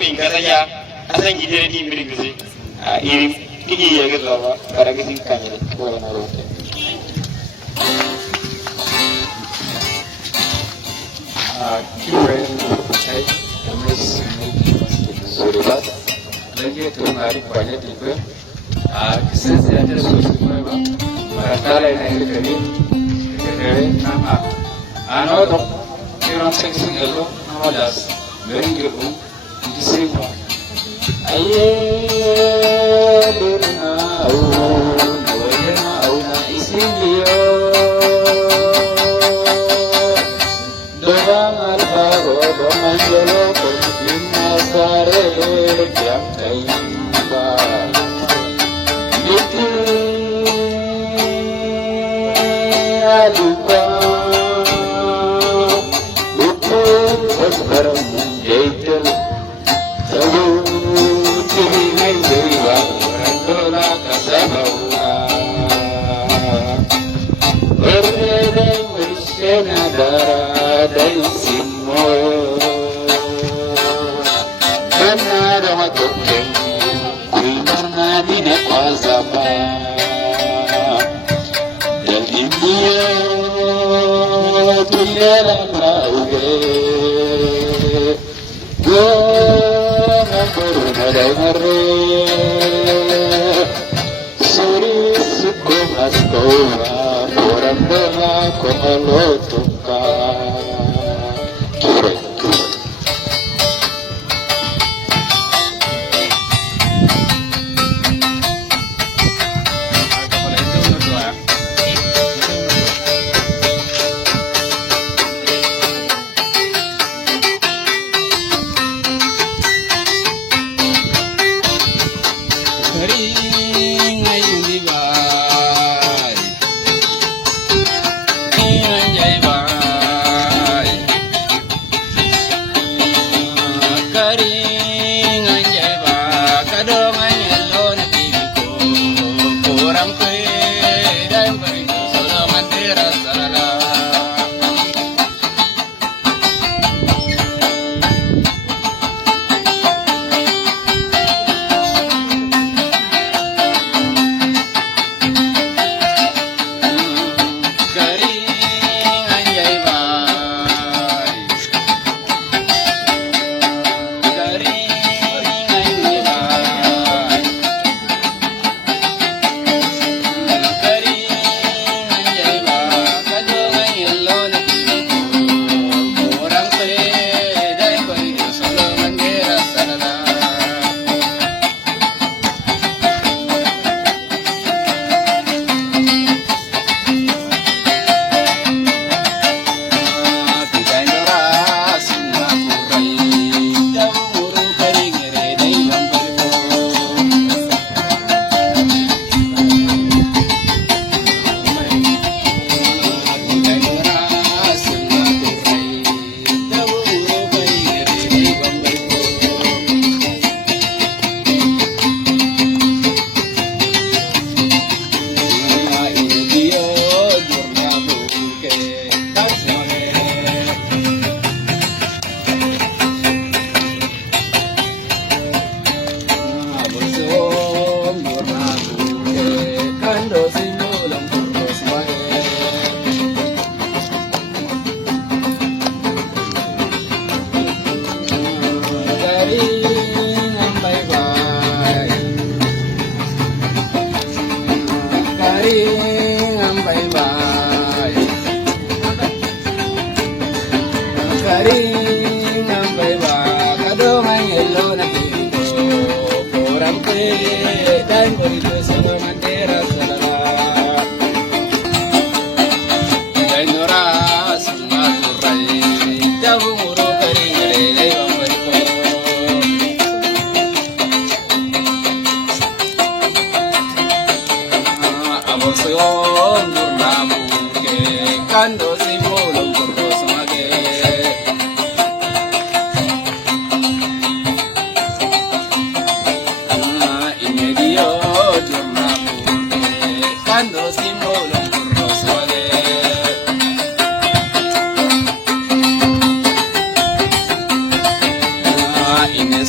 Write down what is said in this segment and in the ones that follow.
Pinkataya, asan gidere di mirigzi, iri kiji ya gazawa, karagizin kamere, ko na rote. Kiwe sai kamis suribat, lagi tu hari banyak juga. Kisah saya ada sesuatu apa, merata lain kali, nama, anu tu, orang seksi itu nama das, meringgirun, disini. Aye, bernau, bernau na isindio. Doang alparo, doang jolo, lima sare, jam taiba. Itu alupa, itu sebarang jaitel, selalu cilingan dewa, randola kasabawa. Berdendang bersena darah dan simul, benar waktu kuliner nadine kuasapa, dan India tuliran rauge, gua berunadai mare, suri suku maskowa. Orang bela kalau tukar, kira.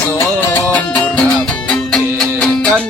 soom gurraa fuutee kan